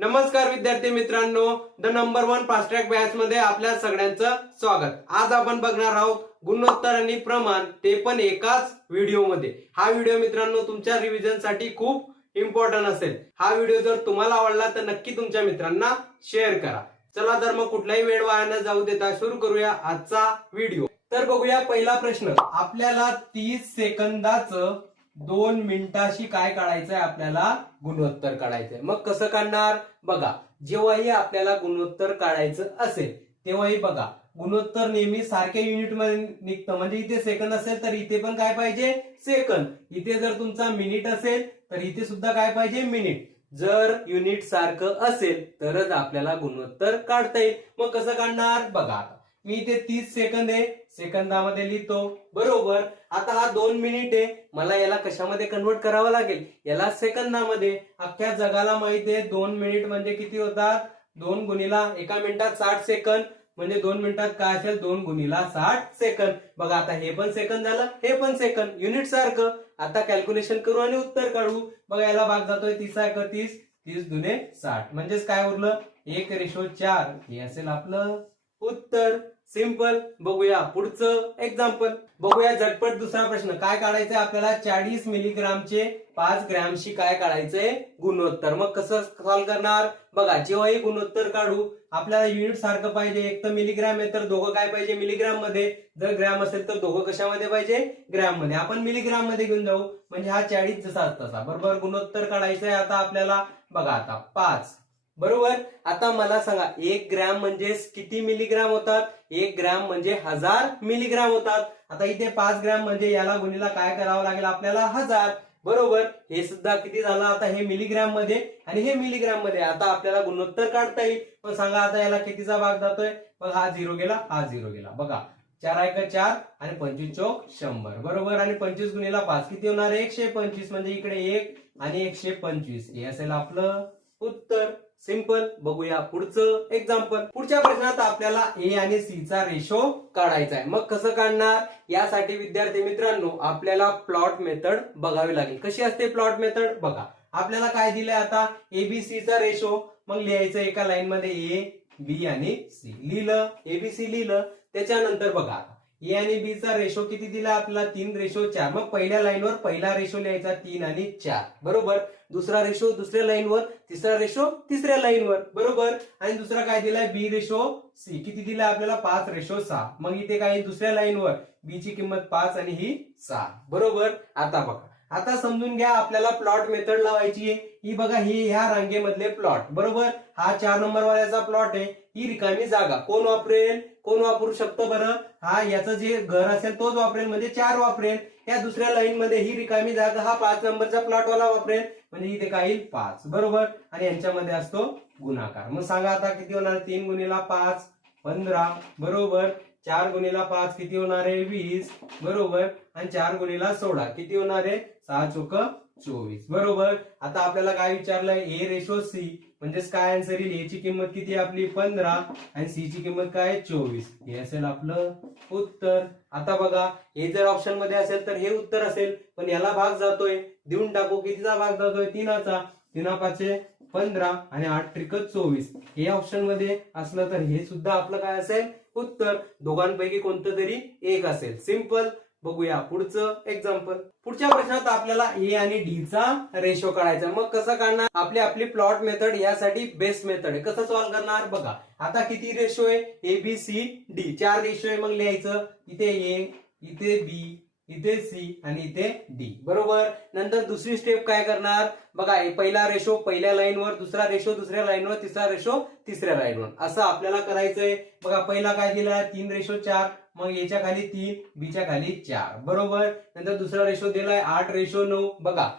नमस्कार विद्यार्थी मित्रांनो, the number 1 fast track batch मध्ये आपल्या सगळ्यांचं स्वागत। आज आपण बघणार आहोत गुणोत्तर आणि प्रमाण, ते पण एकाच व्हिडिओ मध्ये। हा व्हिडिओ मित्रांनो तुमच्या रिव्हिजन साठी खूप इम्पॉर्टंट असेल। हा व्हिडिओ जर तुम्हाला आवडला तर नक्की तुमच्या मित्रांना शेअर करा। चला तर मग कुठलाही वेळ वाया न जाऊ देता सुरू करूया आजचा व्हिडिओ। तर बघूया पहिला प्रश्न। आपल्याला 30 सेकंदाचं 2 मिनिटाशी काय काढायचंय, आपल्याला गुणोत्तर काढायचंय। मग कसं काढणार बघा, जेव्हाही आपल्याला गुणोत्तर काढायचं असेल तेव्हाही बघा गुणोत्तर नेहमी सारख्या युनिट मध्ये निघतं। म्हणजे इथे सेकंद असेल तर इथे पण काय पाहिजे, सेकंद। इथे जर तुमचा मिनिट असेल तर इथे सुद्धा काय पाहिजे, मिनिट। जर युनिट सारखं असेल तरच आपल्याला गुणोत्तर काढता येईल। मग कसं काढणार बघा, मी इथे 30 सेकंद आहे, सेकंदामध्ये लिहितो बरोबर। आता हा 2 मिनिट आहे, मला याला कशामध्ये कन्वर्ट करावं लागेल, याला सेकंदामध्ये। अख्ख्या जगाला माहिती आहे 2 मिनिट म्हणजे किती होतात, 2 गुणिला एका मिनिटात 60 सेकंद, म्हणजे 2 मिनिटात काय असेल, 2 गुणिला 60 सेकंद। बघा आता हे पण सेकंद झालं, हे पण सेकंद, युनिट सारखं। आता कॅल्क्युलेशन करू आणि उत्तर काढू। बघा याला भाग जातोय 30 31, 30 दुने 60, म्हणजेच काय उरलं 1:4। हे असेल आपलं उत्तर। सिंपल। बघूया पुढचं एक्झाम्पल। बघूया झटपट दुसरा प्रश्न। काय काढायचंय आपल्याला, 40 मिलीग्रामचे 5 ग्रॅमशी काय काढायचंय गुणोत्तर। मग कसं सॉल्व करणार बघा, जेव्हाही गुणोत्तर काढू आपल्याला युनिट सारखं पाहिजे। एक तर मिलीग्राम आहे तर दोघं काय पाहिजे, मिलीग्राम मध्ये। जर ग्रॅम असेल तर दोघं कशामध्ये पाहिजे, ग्रॅम मध्ये। आपण मिलीग्राम मध्ये घेऊन जाऊ, म्हणजे हा 40 जसा तसा बरोबर। गुणोत्तर काढायचंय आता आपल्याला बघा, आता 5 बरोबर। आता मला सांगा 1 ग्रॅम म्हणजे किती मिलीग्राम होतात, 1 ग्रॅम म्हणजे 1000 मिलीग्राम होतात। आता इथे 5 ग्रॅम म्हणजे याला गुणिला काय करावं लागेल आपल्याला, 1000 बरोबर। हे सुद्धा किती झालं, आता हे मिलीग्राम मध्ये आणि हे मिलीग्राम मध्ये। आता आपल्याला गुणोत्तर काढता येईल। पण सांगा आता याला कितीचा भाग जातोय, बघा हा 0 गेला, हा 0 गेला। बघा 4 1 4 आणि 25 चौक 100 बरोबर। आणि 25 गुणिला 5 किती होणार, 125, म्हणजे इकडे 1 आणि 125 हे असेल आपलं उत्तर। सिंपल। बघूया पुढचं एक्झाम्पल। पुढच्या प्रश्नात आपल्याला ए आणि सी चा रेशो काढायचा आहे। मग कसं काढणार, यासाठी विद्यार्थी मित्रांनो आपल्याला प्लॉट मेथड बघावी लागेल। कशी असते प्लॉट मेथड बघा, आपल्याला काय दिलंय आता, एबीसी चा रेशो। मग लिहायचं एका लाईन मध्ये ए बी आणि सी, लिहिलं एबीसी लिहिलं। त्याच्यानंतर बघा ए आणि बी चा रेशो किती दिला आपल्याला, 3:4। मग पहिल्या लाईनवर पहिला रेशो लिहायचा 3 आणि 4 बरोबर। दुसरा रेशो दुसऱ्या लाईनवर, तिसरा रेशो तिसऱ्या लाईनवर बरोबर। आणि दुसरा काय दिलाय, बी रेशो सी, किती दिलाय आपल्याला, 5:6। मग इथे काय, दुसऱ्या लाईनवर बी ची किंमत 5 आणि ही 6 बरोबर। आता बघा, आता समजून घ्या आपल्याला प्लॉट मेथड लावायची आहे। ही बघा, ही ह्या रांगेमधले प्लॉट बरोबर। हा 4 नंबर वाल्याचा प्लॉट आहे। ही रिकामी जागा कोण वापरेल, कोण वापरू शकतो बरं, हा याचं जे घर असेल तोच वापरेल, म्हणजे 4 वापरेल। या दुसऱ्या लाईन मध्ये ही रिकामी जागा हा 5 नंबरचा प्लॉट वाला वापरेल, म्हणजे इथे काय येईल 5 बरोबर। आणि यांच्यामध्ये असतो गुणाकार। मग सांगा आता किती होणार, 3 गुणिला 5 15 बरोबर। 4 गुणिला 5 किती होणार आहे, 20 बरोबर। आणि 4 गुणिला 16 किती होणार आहे, 6 चोक 24 बरोबर। आता आपल्याला काय विचारलंय, ए रेशो सी, म्हणजेच काय आन्सर येईल, ए ची किंमत किती आपली 15 आणि सी ची किंमत काय 24, हे असेल आपलं उत्तर। आता बघा, हे जर ऑप्शन मध्ये असेल तर हे उत्तर असेल, पण याला भाग जातोय, देऊन टाकू। कितीचा भाग जातोय, 3चा। 3 5 15 आणि 8 त्रिक 24, हे ऑप्शन मध्ये असलं तर हे सुद्धा आपलं काय असेल उत्तर। दोघांपैकी कोणतं तरी एक असेल। सिंपल। बघूया पुढचं एक्झाम्पल। पुढच्या प्रश्नात आपल्याला ए आणि डी चा रेशो काढायचा। मग कसं काढणार, आपली प्लॉट मेथड यासाठी बेस्ट मेथड आहे। कसं सॉल्व्ह करणार बघा, आता किती रेशो आहे, A B C D, 4 ratio आहे। मग लिहायचं इथे ए, इथे बी, इथे सी आणि इथे डी बरोबर। नंतर दुसरी स्टेप काय करणार बघा, पहिला रेशो पहिल्या लाईनवर, दुसरा रेशो दुसऱ्या लाईनवर, तिसरा रेशो तिसऱ्या लाईनवर, असं आपल्याला करायचंय। बघा पहिला काय दिला, 3:4। मग याच्या खाली 3, बी च्या खाली 4 बरोबर। नंतर दुसरा रेशो दिलाय 8:9। बघा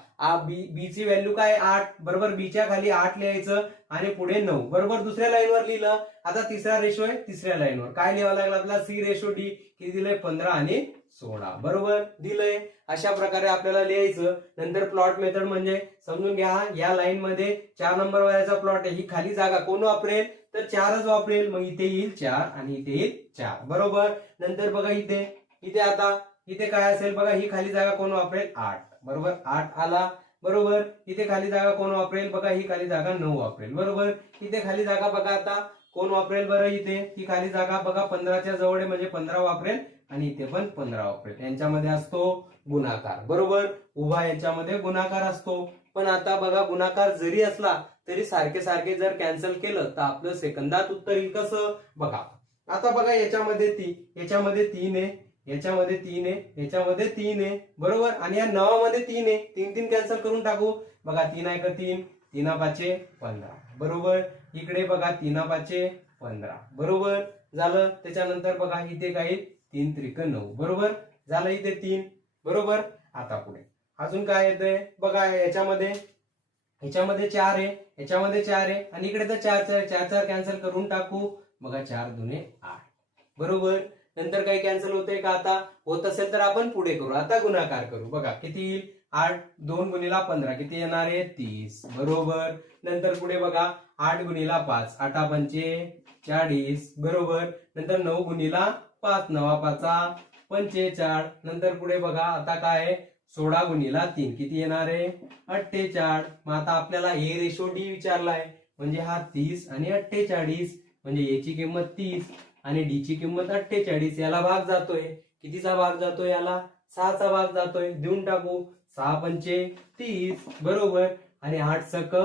बी ची व्हॅल्यू काय 8 बरोबर, बी च्या खाली 8 लिहायचं आणि पुढे 9 बरोबर, दुसऱ्या लाईनवर लिहिलं। आता तिसरा रेशो आहे तिसऱ्या लाईनवर, काय लिहावं लागलं आपल्याला, सी रेशो डी, किती दिलंय 15 आणि 16 बरोबर दिलंय। अशा प्रकारे आपल्याला लिहायचं। नंतर प्लॉट मेथड म्हणजे समजून घ्या, या लाईन मध्ये 4 नंबर वाल्याचा प्लॉट आहे। ही खाली जागा कोण वापरेल, तर 4च वापरेल। मग इथे येईल 4 आणि इथे येईल 4 बरोबर। नंतर बघा इथे आता इथे काय असेल बघा, ही खाली जागा कोण वापरेल, 8 बरोबर। 8 आला बरोबर. इथे खाली जागा कोण वापरेल बघा, ही खाली जागा 9 वापरेल. बरोबर. इथे खाली जागा बघा आता कोण वापरेल बरं, इथे ही खाली जागा बघा 15च्या जवळ आहे म्हणजे 15 वापरेल आणि इथे पण 15 वापरेल. यांच्यामध्ये असतो गुणाकार. बरोबर. उभा याच्यामध्ये गुणाकार असतो. पण आता बघा गुणाकार जरी असला तरी सारखे सारखे जर कॅन्सल केलं तर आपलं सेकंदात उत्तर येईल. कसं बघा, आता बघा याच्यामध्ये 3 आहे, याच्यामध्ये 3 आहे, याच्यामध्ये 3 आहे. बरोबर. आणि या 9 मध्ये 3 आहे, 3 कॅन्सल करून टाकू. बघा 3 आहे का 3, 3 5 15. बरोबर. इकडे बघा 3 5 15. बरोबर झालं. त्याच्यानंतर बघा इथे काही 3 त्रिक 9. बरोबर झालं. इथे 3. बरोबर. आता पुढे अजून काय येतंय बघा, याच्यामध्ये 4 आहे, याच्यामध्ये 4 आहे आणि इकडे तर 4 कॅन्सल करून टाकू. बघा 4 दुने 8. बरोबर. नंतर काही कॅन्सल होतंय का, आता होत असेल तर आपण पुढे करू. आता गुणाकार करू. बघा किती येईल, 8 2 गुणिला 15 किती येणार आहे 30. बरोबर. नंतर पुढे बघा 8 गुणिला 5 8 पंचे 40. बरोबर. नंतर 9 गुणिला 5 9 5 45. नंतर पुढे बघा आता काय आहे 16 गुणिला 3 किती येणार आहे 48. मग आता आपल्याला ए रेशो डी विचारलाय म्हणजे हा 30 आणि 48 म्हणजे याची किंमत 30 आणि डी ची किंमत 48. याला भाग जातोय, कितीचा भाग जातोय याला 6चा भाग जातोय. देऊन टाकू. 6 पंचे 30. बरोबर. आणि 8 सक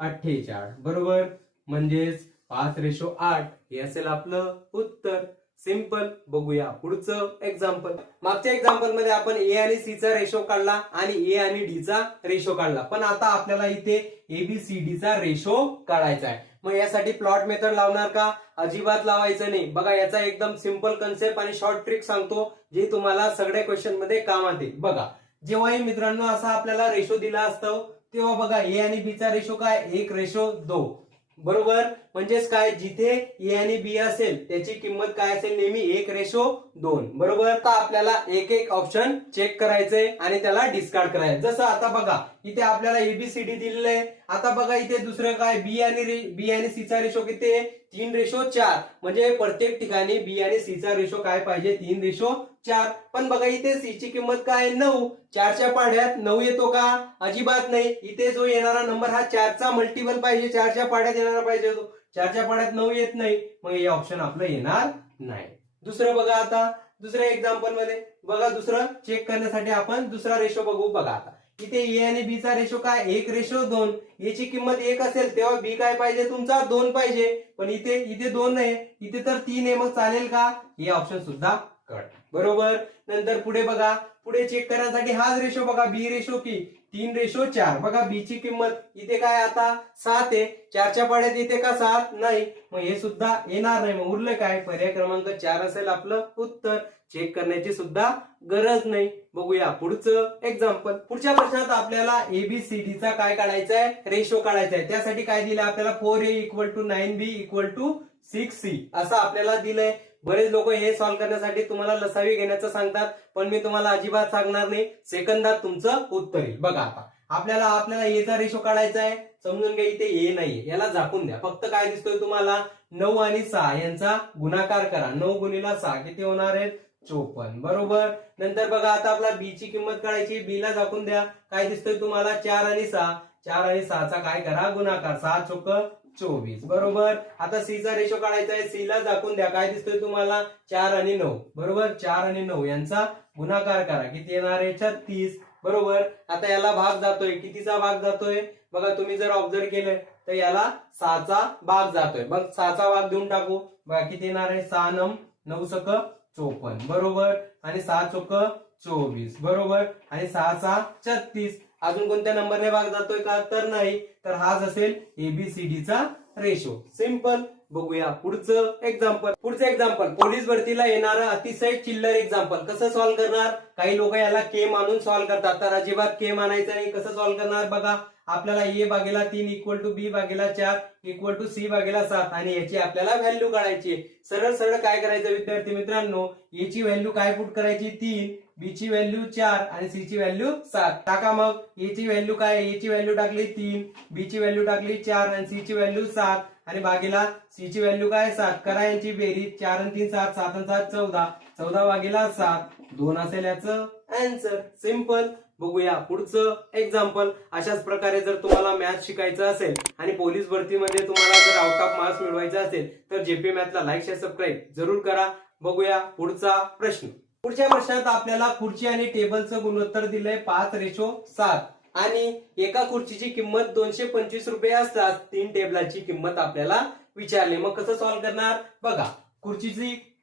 48. बरोबर. म्हणजेच 5:8 हे असेल आपलं उत्तर. सिंपल. बघूया पुढचं एक्झाम्पल. मागच्या एक्झाम्पल मध्ये आपण ए आणि सी चा रेशो काढला आणि ए आणि डी चा रेशो काढला. पण आता आपल्याला इथे एबीसीडी चा रेशो काढायचा आहे. मग यासाठी प्लॉट मेथड लावणार का, अजिबात लावायचं नाही. बघा याचा एकदम सिंपल कन्सेप्ट आणि शॉर्ट ट्रिक सांगतो जे तुम्हाला सगळ्या क्वेश्चन मध्ये कामात येईल. बघा जेव्हाही मित्रांनो असा आपल्याला रेशो दिला असतो तेव्हा बघा ए आणि बी चा रेशो काय 1:2. बरोबर. म्हणजेच काय, जिथे ए आणि बी असेल त्याची किंमत काय असेल नेहमी 1:2. बरोबर. आता आपल्याला एक एक ऑप्शन चेक करायचंय आणि त्याला डिस्कार्ड करायचं. जसं आता बघा इथे आपल्याला एबीसीडी दिलेलं आहे. आता बघा इथे दुसरं काय बी आणि सी चा रेशो किती आहे 3:4. म्हणजे प्रत्येक ठिकाणी बी आणि सी चा रेशो काय पाहिजे 3:4. पण बघा इथे सी ची किंमत काय 9. 4च्या पाढ्यात 9 येतो का, अजिबात नाही. इथे जो येणारा नंबर हा 4चा मल्टिपल पाहिजे, 4च्या पाढ्यात येणारा पाहिजे. 4च्या पाढ्यात 9 येत नाही, मग हे ऑप्शन आपलं येणार नाही. दुसरं बघा आता दुसऱ्या एक्झाम्पल मध्ये बघा दुसरं चेक करण्यासाठी आपण दुसरा रेशो बघू. बघा आता इथे ए आणि बी चा रेशो काय 1:2. याची किंमत 1 असेल तेव्हा बी काय पाहिजे तुमचा 2 पाहिजे. पण इथे 2 आहे, इथे तर 3 आहे. मग चालेल का, हे ऑप्शन सुद्धा कट. बरोबर. नंतर पुढे बघा, पुढे चेक करण्यासाठी हाच रेशो बघा बी रेशो की 3:4. बघा बी ची किंमत इथे काय आता 7 आहे. 4च्या पाढ्यात येते का 7 नाही, मग हे सुद्धा येणार नाही. मग उरलं काय, पर्याय क्रमांक 4 असेल आपलं उत्तर. चेक करण्याची सुद्धा गरज नाही. बघूया पुढचं एक्झाम्पल. पुढच्या प्रश्नात आपल्याला एबीसीडी चा काय काढायचा आहे रेशो काढायचा आहे. त्यासाठी काय दिलं आपल्याला 4a = 9b = 6c असं आपल्याला दिलंय. बरेच लोक हे सॉल्व्ह करण्यासाठी तुम्हाला लसावी घेण्याचं सांगतात, पण मी तुम्हाला अजिबात सांगणार नाही. सेकंदात तुमचं उत्तर येईल. बघा आता आपल्याला ए चा रेशो काढायचा आहे. समजून घ्या इथे ए नाहीये, याला झाकून द्या. फक्त काय दिसतोय तुम्हाला 9 आणि 6 यांचा गुणाकार करा. 9 गुणिला 6 किती होणार आहेत 54. बरोबर. नंतर बघा आता आपला बी ची किंमत काढायची. बी ला झाकून द्या. काय दिसतोय तुम्हाला 4 आणि 6. 4 आणि 6चा काय करा गुणाकार. 6 चोक 24. बरोबर. आता सी चा रेशो काढायचा आहे. सी ला झाकून द्या. काय दिसतोय तुम्हाला 4 आणि 9. बरोबर. 4 आणि 9 यांचा गुणाकार करा. किती येणार आहे 36. बरोबर. आता याला भाग जातोय. कितीचा भाग जातोय बघा, तुम्ही जर ऑब्झर्व केलं तर याला 6चा भाग जातोय. मग 6चा भाग देऊन टाकू. बघा किती येणार आहे 6 9 सक 54. बरोबर. आणि 6 चोक 24. बरोबर. आणि 6 36. अजून कोणत्या नंबरने भाग जातोय का, तर नाही. तर हाच असेल एबीसीडी चा रेशो. सिंपल. बघूया पुढचं एक्झाम्पल. पुढचं एक्झाम्पल पोलीस भरतीला येणारं अतिशय चिल्लर एक्झाम्पल. कसं सॉल्व्ह करणार, काही लोक याला के मानून सॉल्व्ह करतात, तर अजिबात के मानायचं नाही. कसं सॉल्व्ह करणार बघा, आपल्याला ए भागेला 3 = बी भागेला 4 = सी भागेला 7 आणि याची आपल्याला व्हॅल्यू काढायची. सरळ सरळ काय करायचं विद्यार्थी मित्रांनो, ए ची व्हॅल्यू काय पुट करायची 3, बी ची व्हॅल्यू 4 आणि सी ची व्हॅल्यू 7 टाका. मग ए ची व्हॅल्यू काय, ए ची व्हॅल्यू टाकली 3, बी ची व्हॅल्यू टाकली 4 आणि सी ची व्हॅल्यू 7 आणि भागेला सी ची व्हॅल्यू काय 7. करा यांची बेरीज. 4 आणि 3 7, 7 आणि 7 14, 14 भागेला 7. 2 असेल याचं आन्सर. सिंपल. बघूया पुढचं एक्झाम्पल. अशाच प्रकारे जर तुम्हाला मॅथ शिकायचं असेल आणि पोलीस भरतीमध्ये तुम्हाला जर आउट ऑफ मार्क्स मिळवायचे असेल तर जेपी मॅथला लाईक शेअर सबस्क्राईब जरूर करा. बघूया पुढचा प्रश्न. पुढच्या प्रश्नात आपल्याला खुर्ची आणि टेबलचं गुणोत्तर दिलंय 5:7 आणि एका खुर्चीची किंमत 225 रुपये असतात. 3 टेबलाची किंमत आपल्याला विचारली. मग कसं सॉल्व्ह करणार बघा.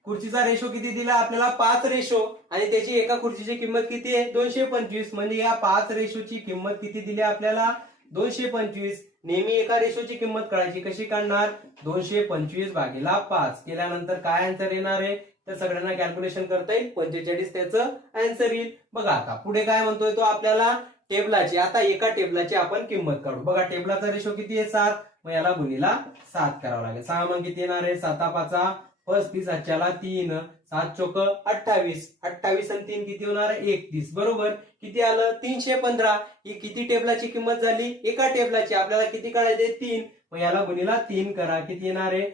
खुर्चीचा रेशो किती दिला आपल्याला 5 रेशो आणि त्याची एका खुर्चीची किंमत किती आहे 225. म्हणजे या 5 रेशोची किंमत किती दिली आपल्याला 225. नेहमी एका रेशोची किंमत काढायची. कशी काढणार 225 भागीला 5 केल्यानंतर काय आन्सर येणार आहे तर सगळ्यांना कॅल्क्युलेशन करता येईल. 45 त्याचं आन्सर येईल. बघा आता पुढे काय म्हणतोय तो आपल्याला टेबलाची. आता एका टेबलाची आपण किंमत काढू. बघा टेबलाचा रेशो किती आहे 7. मग याला गुणीला 7 करावं लागेल. 6 मग किती येणार आहे 7×5 35 ला 3 7 चोक 28 28 आणि 3 किती होणार आहे 31. बरोबर किती आलं 315. ही किती टेबलाची किंमत झाली एका टेबलाची. आपल्याला किती काढायचे 3. मग याला गुणीला 3 करा. किती येणार आहे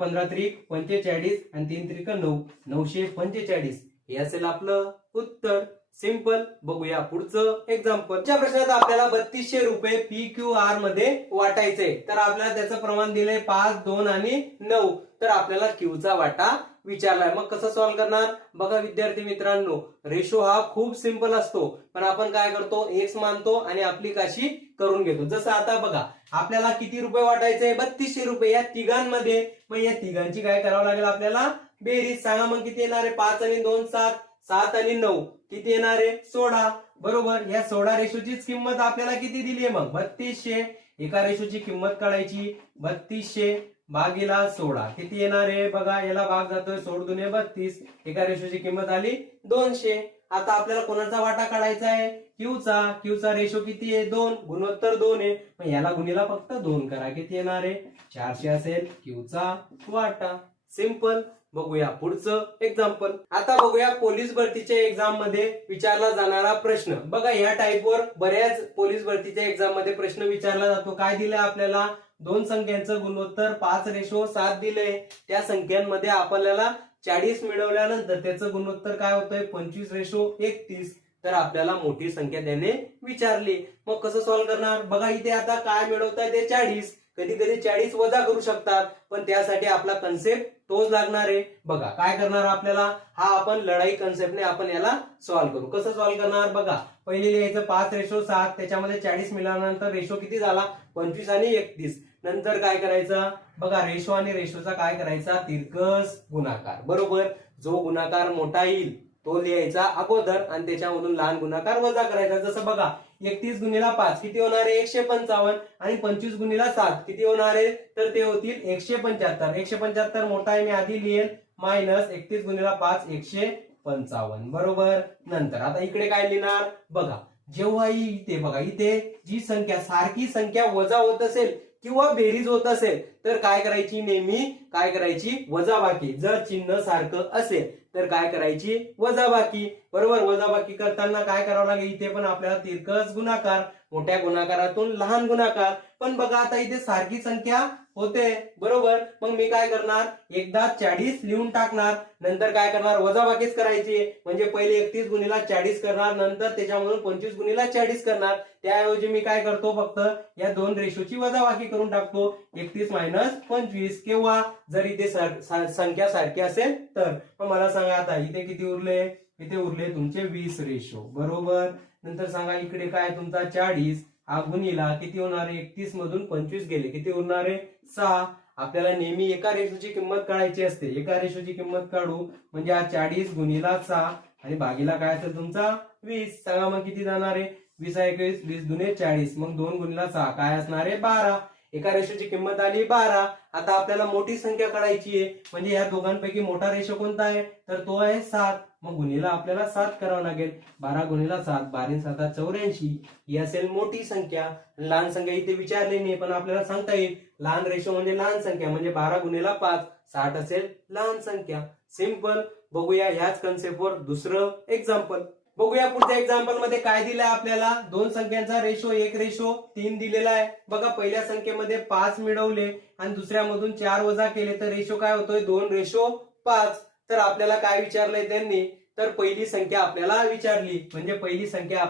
15 त्रिक 45 आणि 3 त्रिक 9 945. हे असेल आपलं उत्तर. सिंपल. बघूया पुढचं एक्झाम्पल. च्या प्रश्नात आपल्याला 3200 रुपये PQR मध्ये वाटायचे. तर आपल्याला त्याचं प्रमाण दिलंय 5 2 आणि 9. तर आपल्याला क्यूचा वाटा विचारलाय. मग कसं सॉल्व्ह करणार बघा विद्यार्थी मित्रांनो. रेशो हा खूप सिंपल असतो पण आपण काय करतो एक्स मानतो आणि आपली काशी करून घेतो. जसं आता बघा आपल्याला किती रुपये वाटायचे 3200 रुपये या तिघांमध्ये. मग या तिघांची काय करावं लागेल आपल्याला बेरीज. सांगा मग किती येणार आहे 5 आणि 2 7 7 आणि 9 किती येणार आहे 16. बरोबर या 16 रेशोचीच किंमत आपल्याला किती दिली आहे मग 3200. एका रेशोची किंमत काढायची 3200 भागीला 16 किती येणार आहे बघा. याला भाग जातोय 16 दुने 32. एका रेशोची किंमत आली 200. आता आपल्याला कोणाचा वाटा काढायचा आहे क्यूचा. क्यूचा रेशो किती आहे 2. गुणोत्तर 2 आहे. मग याला गुणीला फक्त 2 करा. किती येणार आहे 400 असेल क्यूचा वाटा. सिंपल. बघूया पुढचं एक्झाम्पल. आता बघूया पोलीस भरतीच्या एक्झाम मध्ये विचारला जाणारा प्रश्न. बघा या टाईपवर बऱ्याच पोलीस भरतीच्या एक्झाम मध्ये प्रश्न विचारला जातो. काय दिलंय आपल्याला 2 संख्यांचं गुणोत्तर 5:7 दिलंय. त्या संख्यांमध्ये आपल्याला 40 मिळवल्यानंतर त्याचं गुणोत्तर काय होतंय 25:31. तर आपल्याला मोठी संख्या त्याने विचारली. मग कसं सॉल्व्ह करणार बघा. इथे आता काय मिळवताय ते 40. कधी कधी 40 वजा करू शकतात पण त्यासाठी आपला कन्सेप्ट तोच लागणार आहे. बघा काय करणार आपल्याला हा आपण लढाई कन्सेप्टने आपण याला सॉल्व्ह करू. कसं सॉल्व्ह करणार बघा. पहिले लिहायचं 5:7 त्याच्यामध्ये 40 मिळाल्यानंतर रेशो किती झाला 25 आणि 31. नंतर काय करायचं बघा रेशो आणि रेशोचा काय करायचा तिरकस गुणाकार. बरोबर जो गुणाकार मोठा येईल तो लिहायचा अगोदर आणि त्याच्यामधून लहान गुणाकार वजा करायचा. जसं बघा 31 गुणिला 5 किती होणार आहे 155 आणि 25 गुणिला 7 किती होणार आहे तर ते होतील 175. 175 मोठा आहे मी आधी लिहेल मायनस 31 गुणिला 5 155. बरोबर. नंतर आता इकडे काय लिहिणार बघा. जेव्हा इथे बघा इथे जी संख्या सारखी संख्या वजा होत असेल किंवा बेरीज होत असेल तर काय करायची नेहमी काय करायची वजाबाकी. जर चिन्ह सारखं असेल तर काय करायची वजाबाकी. बरोबर वजाबाकी करताना काय करावं लागेल इथे पण आपल्याला तिरकस गुणाकार. मोठ्या गुणाकारातून लहान गुणाकार. पण बघा आता इथे सारखी संख्या होते. बरोबर मग मी काय करणार एकदा 40 लिहून टाकणार. नंतर काय करणार वजाबाकीच करायची. म्हणजे पहिले 31 गुणिला 40 करणार नंतर त्याच्यामधून 25 गुणिला 40 करणार. त्याऐवजी मी काय करतो फक्त या 2 रेशोची वजाबाकी करून टाकतो 31 मायनस 25. केव्हा जर इथे संख्या सारखी असेल तर. मग मला सांगा आता इथे किती उरले इथे उरले तुमचे 20 रेशो. बरोबर. नंतर सांगा इकडे काय तुमचा 40 हा गुणिला किती होणार आहे 31 मधून 25 गेले किती उरणार आहे 6. आपल्याला नेहमी एका रेशोची किंमत काढायची असते. एका रेशोची किंमत काढू म्हणजे हा 40 गुणिला 6 आणि भागीला काय असेल तुमचा 20. सांगा मग किती जाणार आहे 20 21 20 दुने 40. मग 2 गुणिला 6 काय असणार आहे 12. एका रेशोची किंमत आली 12. आता आपल्याला मोठी संख्या काढायची आहे म्हणजे या दोघांपैकी मोठा रेशो कोणता आहे तर तो आहे 7. मग गुणीला आपल्याला 7 करावं लागेल. 12 गुणिला 7 12 7 84. ही असेल मोठी संख्या. लहान संख्या इथे विचारली नाही पण आपल्याला सांगता येईल लहान रेशो म्हणजे लहान संख्या म्हणजे 12 गुणिला 5 60 असेल लहान संख्या. सिंपल. बघूया ह्याच कन्सेप्टवर दुसरं एक्झाम्पल. बघूया पुढच्या एक्झाम्पल मध्ये काय दिलंय आपल्याला 2 संख्यांचा रेशो 1:3 दिलेला आहे. बघा पहिल्या संख्येमध्ये 5 मिळवले आणि दुसऱ्यामधून 4 वजा केले तर रेशो काय होतोय 2:5. तर आपल्याला काय विचारलंय त्यांनी तर पहिली संख्या आपल्याला विचारली, म्हणजे पहिली संख्या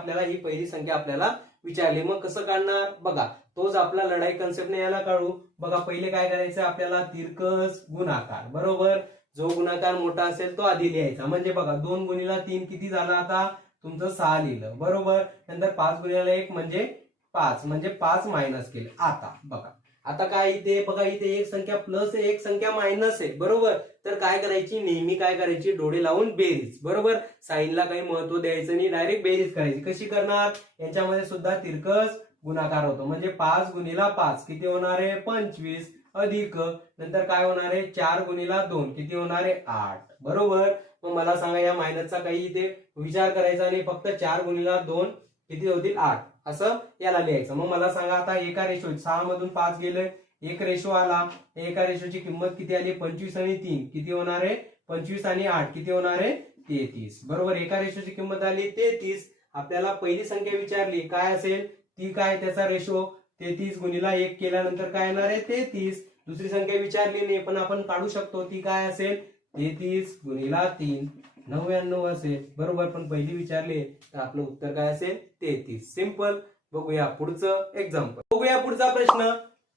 आपल्याला विचारली. मग कसं काढणार बघा, तोच आपला लढाई कन्सेप्टने याला काढू. बघा पहिले काय करायचं आपल्याला, तिरकस गुणाकार. बरोबर, जो गुणाकार मोठा असेल तो आधी लिहायचा. म्हणजे बघा 2 गुणिला 3 किती झाला, आता तुमचं 6 लिहिलं. बरोबर, नंतर 5 गुणिला 1 म्हणजे 5, म्हणजे 5 मायनस केले. आता बघा, आता काय इथे बघा, इथे एक संख्या प्लस आहे, एक संख्या मायनस आहे. बरोबर, तर काय करायची, नेहमी काय करायची, डोळे लावून बेरीज. बरोबर, साईनला काही महत्व द्यायचं नाही, डायरेक्ट बेरीज करायची. कशी करणार, याच्यामध्ये सुद्धा तिरकस गुणाकार होतो. म्हणजे 5 गुणिला 5 किती होणार आहे, 25 अधिक नंतर काय होणार आहे, 4 गुणिला 2 किती होणार आहे, 8. बरोबर, मग मला सांगा या मायनसचा काही इथे विचार करायचा नाही, फक्त 4 गुणिला 2 किती होतील, 8 असं याला लिहायचं. मग मला सांगा आता एका रेशो 6 मधून 5 गेले, एक रेशो आला. एका रेशोची किंमत किती आली, 25 आणि 3 किती होणार आहे, 25 आणि 8 किती होणार आहे, 33. बरोबर, एका रेशोची किंमत आली 33. आपल्याला पहिली संख्या विचारली काय असेल, ती काय, त्याचा रेशो 33 गुणिला 1 केल्यानंतर काय येणार आहे, 33. दुसरी संख्या विचारली नाही पण आपण काढू शकतो, ती काय असेल, 33 गुणिला 3 99 असेल. बरोबर, पण पहिली विचारली तर आपलं उत्तर काय असेल, 33. सिंपल. बघूया पुढचं एक्झाम्पल. बघूया पुढचा प्रश्न.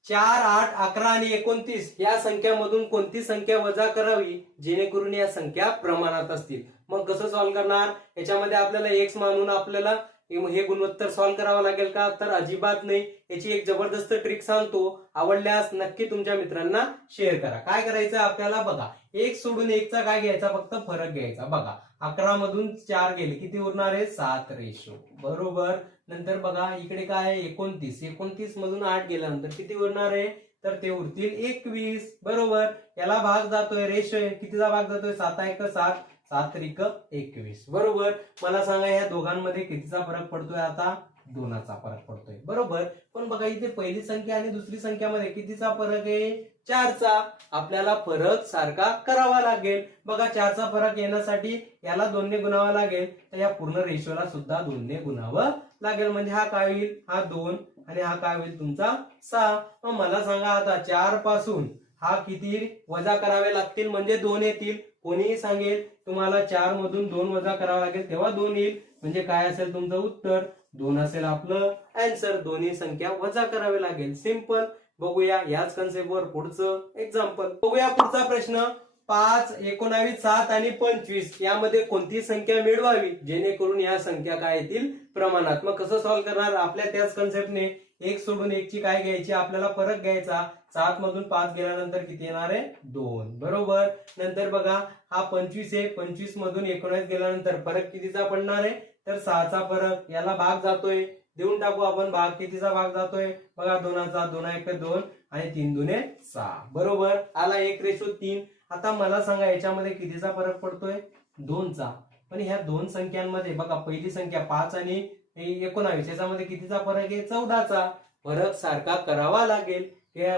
4, 8, 11 आणि 29 या संख्यामधून कोणती संख्या वजा करावी जेणेकरून या संख्या प्रमाणात असतील. मग कसं सॉल्व्ह करणार, याच्यामध्ये आपल्याला एक्स मानून आपल्याला हे गुणोत्तर सॉल्व्ह करावं लागेल का, तर अजिबात नाही. याची एक जबरदस्त ट्रिक सांगतो, आवडल्यास नक्की तुमच्या मित्रांना शेअर करा. काय करायचं आपल्याला बघा, एक सोडून एकचा काय घ्यायचा, फक्त फरक घ्यायचा. बघा 11 मधून 4 गेले, किती उरणार आहे, 7 रेशो. बरोबर, नंतर बघा इकडे काय आहे, 29 मधून 8 गेल्यानंतर किती उरणार आहे, तर ते उरतील 21. बरोबर, याला भाग जातोय, रेशो आहे, कितीचा भाग जातोय, 7 1 7 7 त्रिक 21. बरोबर, मला सांगा या दोघांमध्ये कितीचा फरक पडतोय, आता 2चा फरक पडतोय. बरोबर, पण बघा इथे पहिली संख्या आणि दुसरी संख्यामध्ये कितीचा फरक आहे, 4चा. आपल्याला फरक सारखा करावा लागेल. बघा 4चा फरक येण्यासाठी याला 2 ने गुणावं लागेल, तर या पूर्ण रेशोला सुद्धा 2 ने गुणावं लागेल. म्हणजे हा काय होईल, हा 2 आणि हा काय होईल तुमचा 6. मग मला सांगा आता 4 पासून हा किती वजा करावे लागतील, म्हणजे 2 येतील. कोणीही सांगेल तुम्हाला 4 मधून 2 वजा करावं लागेल तेव्हा 2 येईल, म्हणजे काय असेल तुमचं उत्तर, 2 असेल आपलं आन्सर. दोन्ही संख्या वजा करावे लागेल. सिंपल. बघूया याच कन्सेप्टवर पुढचं एक्झाम्पल. बघूया पुढचा प्रश्न. 5, 19, 7 आणि 25 यामध्ये कोणती संख्या मिळवावी जेणेकरून या संख्या काय येतील, प्रमाणात. मग कसं सॉल्व्ह करणार, आपल्या त्याच कन्सेप्टने एक सोडून एकची काय घ्यायची, आपल्याला फरक घ्यायचा. 7 मधून 5 गेल्यानंतर किती येणार आहे, 2. बरोबर, नंतर बघा हा 25 आहे, 25 मधून 19 गेल्यानंतर फरक कितीचा पडणार आहे, तर 6चा फरक. याला भाग जातोय, देऊन टाकू आपण भाग. कितीचा भाग जातोय बघा, 2चा. 2 1 2 आणि 3 2 6. बरोबर, आला 1:3. आता मला सांगा याच्यामध्ये कितीचा फरक पडतोय, 2चा. पण ह्या दोन संख्यांमध्ये बघा पहिली संख्या 5 आणि 19 याच्यामध्ये कितीचा फरक आहे, 14चा. फरक सारखा करावा लागेल.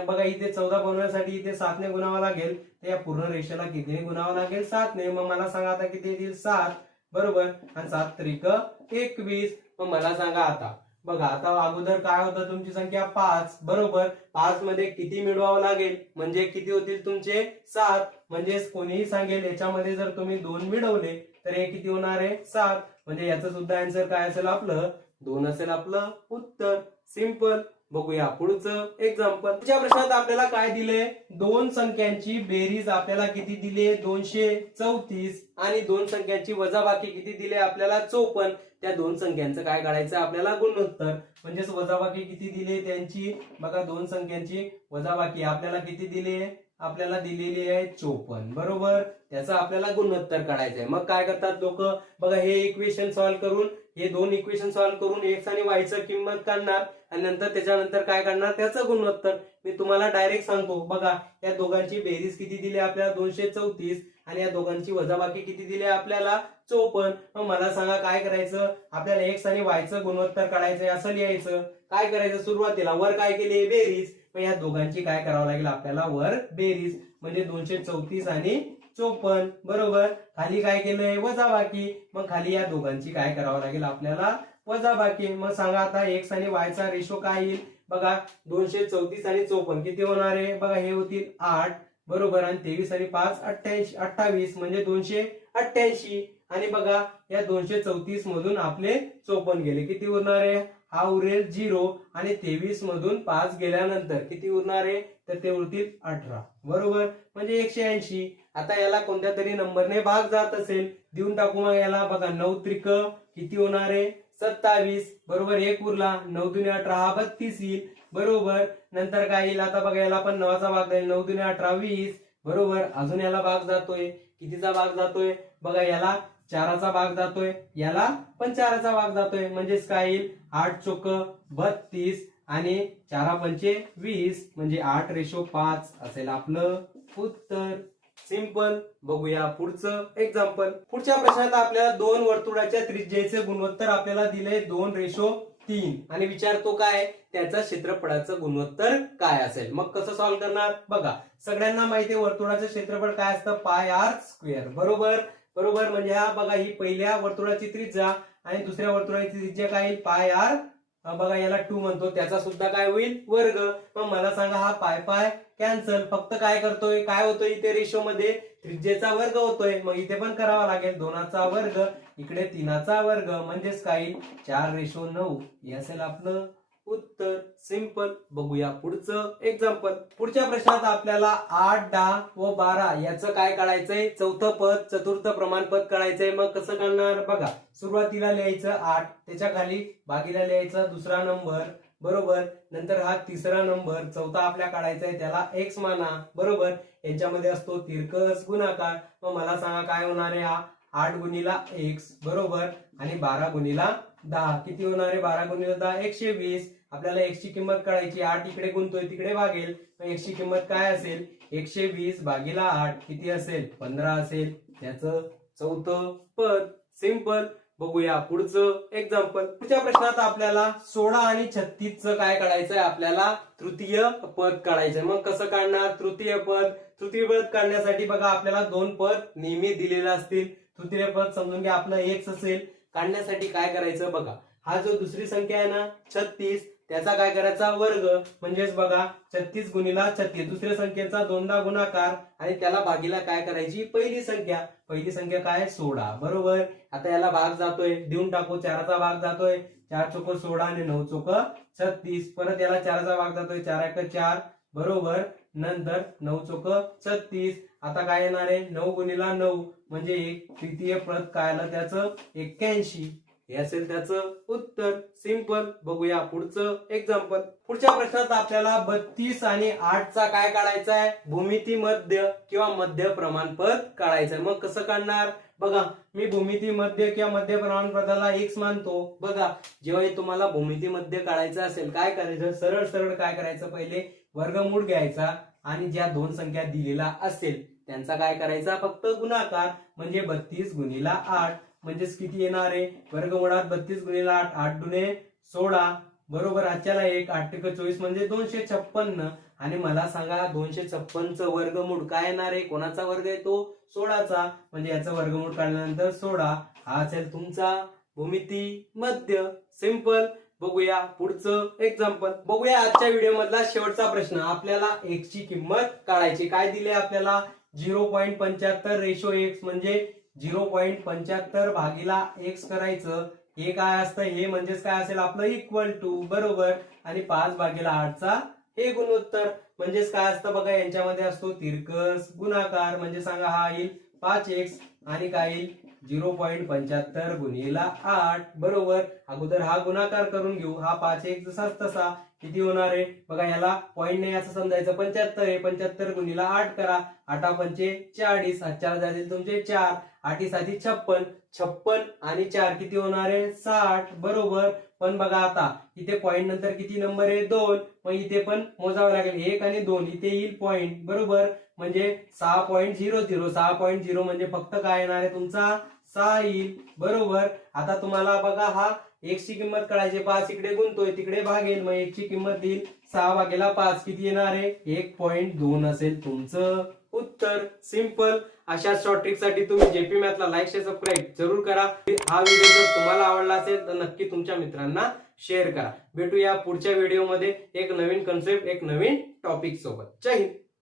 बघा इथे 14 बनवण्यासाठी इथे 7 ने गुणावा लागेल, तर या पूर्ण रेषेला कितीने गुणावं लागेल, 7 ने. मग मला सांगा आता किती येतील, 7. बरोबर, आणि 7 त्रिक 21. मग मला सांगा आता बघा, आता अगोदर काय होतं, तुमची संख्या 5. बरोबर, 5 मध्ये किती मिळवावं लागेल, म्हणजे किती होतील तुमचे 7. म्हणजेच कोणीही सांगेल याच्यामध्ये जर तुम्ही 2 मिळवले तर हे किती होणार आहे, 7. म्हणजे याचं सुद्धा आन्सर काय असेल, आपलं 2 असेल आपलं उत्तर. सिंपल. बघूया पुढचं एक्झाम्पल. पुढच्या प्रश्नात आपल्याला काय दिले, दोन संख्यांची बेरीज आपल्याला किती दिली, 234. आणि दोन संख्यांची वजाबाकी किती दिली आपल्याला, 54. त्या दोन संख्यांचं काय काढायचं आपल्याला, गुणोत्तर. म्हणजेच वजाबाकी किती दिली त्यांची, बघा दोन संख्यांची वजाबाकी आपल्याला किती दिली, आपल्याला दिलेली आहे 54. बरोबर, त्याचं आपल्याला गुणोत्तर काढायचं आहे. मग काय करतात लोक, बघा हे इक्वेशन सॉल्व्ह करून, हे दोन इक्वेशन सॉल्व्ह करून एक्स आणि वायचं किंमत काढणार आणि नंतर त्याच्यानंतर काय काढणार, त्याचं गुणोत्तर. मी तुम्हाला डायरेक्ट सांगतो, बघा या दोघांची बेरीज किती दिली आपल्याला, 234. आणि या दोघांची वजाबाकी किती दिली आपल्याला, 54. मग मला सांगा काय करायचं, आपल्याला एक्स आणि वायचं गुणोत्तर काढायचंय. असं लिहायचं. काय करायचं, सुरुवातीला वर काय केली, बेरीज. मग या दोघांची काय करावं लागेल आपल्याला, वर बेरीज. म्हणजे 234 आणि 54. बरोबर, खाली काय केलंय, वजाबाकी. मग खाली या दोघांची काय करावं लागेल आपल्याला, वजाबाकी. मग सांगा आता एक्स आणि वायचा रेशो काय येईल, बघा 234 आणि 54 किती होणार आहे, बघा हे होतील 8. बरोबर, आणि 23 आणि 5 28 म्हणजे 288. आणि बघा या 234 मधून आपले 54 गेले, किती उरणार आहे? हा उरेल 0 आणि 23 मधून 5 गेल्यानंतर किती उरणार आहे? तर ते उरतील 18, बरोबर, म्हणजे 180. आता याला कोणत्या तरी नंबरने भाग जात असेल, देऊन टाकू मग याला. बघा 9 त्रिक किती होणार आहे? 27, बरोबर, 1 उरला, 9 दुने 18 हा 32 येईल, बरोबर. नंतर काय येईल? आता बघा याला पण 9चा भाग जाईल, 9 दुने 18 20, बरोबर. अजून याला भाग जातोय, कितीचा भाग जातोय? बघा याला 4चा भाग जातोय, याला पण 4चा भाग जातोय, म्हणजेच काय येईल? 8 चोक 32 आणि 4 पंचे 20, म्हणजे 8:5 असेल आपलं उत्तर. सिंपल. बघूया पुढचं एक्झाम्पल. पुढच्या प्रश्नात आपल्याला दोन वर्तुळाच्या त्रिज्येचे गुणोत्तर आपल्याला दिले 2:3 आणि विचारतो काय? त्याचा क्षेत्रफळाचं गुणोत्तर काय असेल. मग कसं सॉल्व्ह करणार? बघा सगळ्यांना माहिती आहे वर्तुळाचं क्षेत्रफळ काय असतं? πr², बरोबर, बरोबर. म्हणजे हा बघा ही पहिल्या वर्तुळाची त्रिज्या आणि दुसऱ्या वर्तुळाची त्रिज्या काय येईल? πr, बघा याला 2 म्हणतो, त्याचा सुद्धा काय होईल? वर्ग. मग मला सांगा हा पाय कॅन्सल, फक्त काय करतोय? काय होतोय इथे? रेशो मध्ये त्रिज्येचा वर्ग होतोय, मग इथे पण करावा लागेल 2चा वर्ग, इकडे 3चा वर्ग, म्हणजेच काय? 4:9 हे असेल आपलं उत्तर. सिंपल. बघूया पुढचं एक्झाम्पल. पुढच्या प्रश्नात आपल्याला 8, 10 व 12 याचं काय काढायचंय? चौथं पद, चतुर्थ प्रमाणपद काढायचंय. मग कसं काढणार? बघा सुरुवातीला लिहायचं 8, त्याच्या खाली भागीला लिहायचा दुसरा नंबर, बरोबर. नंतर हा तिसरा नंबर, चौथा आपल्या काढायचा आहे, त्याला x माना, बरोबर. यांच्यामध्ये असतो तिरकस गुणाकार. मग मला सांगा काय होणार आहे? हा 8 गुणिला x, बरोबर, आणि 12 गुणिला 10 किती होणार आहे? 12 गुणिला 10 120. आपल्याला x ची किंमत काढायची, 8 इकडे गुणतोय तिकडे भागेल, मग x ची किंमत काय असेल? 120 भागीला 8 किती असेल? 15 असेल, त्याचं चौथं पद. सिंपल. बघूया पुढचं एक्झाम्पल. पुढच्या प्रश्नात आपल्याला 16 आणि 36 चं काय काढायचंय? आपल्याला तृतीय पद काढायचंय. मग कसं काढणार तृतीय पद? तृतीय पद काढण्यासाठी बघा आपल्याला 2 पद नेहमी दिलेले असतील. तृतीय पद समजून घ्या आपलं x असेल. काढण्यासाठी काय करायचं? बघा हा जो दुसरी संख्या आहे ना 36, त्याचा काय करायचा? वर्ग, म्हणजेच बघा 36 गुणिला 36, दुसऱ्या संख्येचा 2दा गुणाकार आणि त्याला भागीला काय करायची? पहिली संख्या. पहिली संख्या काय? 16, बरोबर. आता याला भाग जातोय, देऊन टाकू. 4चा भाग जातोय, 4 चोक 16 आणि 9 चोक 36, परत याला 4चा भाग जातोय, 4 1 4, बरोबर. नंतर 9 चोक 36. आता काय येणार आहे? 9 गुणिला 9 म्हणजे एक तृतीय पद काय आलं त्याचं? 81 हे असेल त्याचं उत्तर. सिंपल. बघूया पुढचं एक्झाम्पल. पुढच्या प्रश्नात आपल्याला 32 आणि 8 चा काय काढायचा आहे? भूमिती मध्य किंवा मध्य प्रमाणपद काढायचं आहे. मग कसं काढणार? बघा मी भूमिती मध्य किंवा मध्य प्रमाणपदाला x मानतो. बघा जेव्हा तुम्हाला भूमिती मध्य काढायचं असेल काय करायचं? सरळ सरळ काय करायचं? पहिले वर्गमूळ घ्यायचा आणि ज्या दोन संख्या दिलेला असेल त्यांचा काय करायचा? फक्त गुणाकार, म्हणजे 32 गुणिला 8 म्हणजेच किती येणार आहे? वर्गमुळात 32 गुणिला 8, 8 दुने 16, बरोबर. आजच्याला 1, 8 × 24 म्हणजे 256. आणि मला सांगा 256 चं वर्गमूळ काय येणार आहे? कोणाचा वर्ग आहे तो? 16चा, म्हणजे याचा वर्गमूळ काढल्यानंतर 16 हा असेल तुमचा भूमिती मध्य. सिंपल. बघूया पुढचं एक्झाम्पल. बघूया आजच्या व्हिडिओ मधला शेवटचा प्रश्न. आपल्याला x ची किंमत काढायची. काय दिले आपल्याला? 0.75:x म्हणजे 0.75 भागीला x करायचं. हे काय असतं? हे म्हणजेच काय असेल आपलं? इक्वल टू, बरोबर. आणि 5 भागीला 8 चा हे गुणोत्तर म्हणजेच काय असतं? बघा यांच्यामध्ये असतो तिरकस गुणाकार, म्हणजे सांगा हा येईल 5x आणि काय येईल? 0.75 गुणिला 8, बरोबर. अगोदर हा गुणाकार करून घेऊ. हा 5x जसाच तसा किती होणार आहे? बघा याला पॉईंट नाही असं समजायचं. 75 आहे, 75 गुणिला 8 करा. 8 पंचे 40, 4 जातील तुमचे 4, 8 7 56, 56 आणि 4 किती होणार आहे? 60, बरोबर. पण बघा आता इथे पॉईंट नंतर किती नंबर आहे? 2, मग इथे पण मोजावं लागेल 1 आणि 2, इथे येईल पॉईंट, बरोबर. म्हणजे 6.00, 6.0 म्हणजे फक्त काय येणार आहे तुमचा? 6 येईल, बरोबर. आता तुम्हाला बघा हा x ची किंमत काढायची. 5 इकडे गुणतोय तिकडे भागेल, मग x ची किंमत येईल 6 भागीला 5 किती येणार आहे? 1.2 असेल तुमचं उत्तर. सिंपल. अशा शॉर्ट ट्रिक साठी तुम्ही जेपी मॅथला लाईक शेअर सबस्क्राईब जरूर करा. हा व्हिडिओ जर तुम्हाला आवडला असेल तर नक्की तुमच्या मित्रांना शेअर करा. भेटूया पुढच्या व्हिडिओमध्ये एक नवीन कन्सेप्ट, एक नवीन टॉपिक सोबत. जय हिंद.